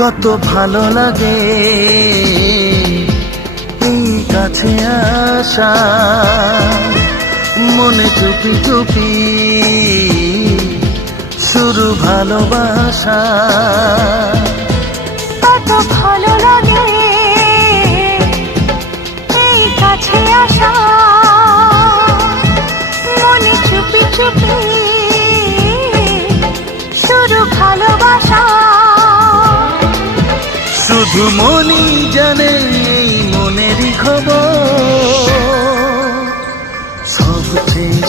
কত ভালো লাগে এই কাছে আসা, মনে চুপি চুপি শুরু ভালোবাসা। কত ভালো লাগে এই কাছে আসা, মনে চুপি চুপি শুরু ভালোবাসা। শুধু মনই জানে এই মনেরই খবর, সবচেয়ে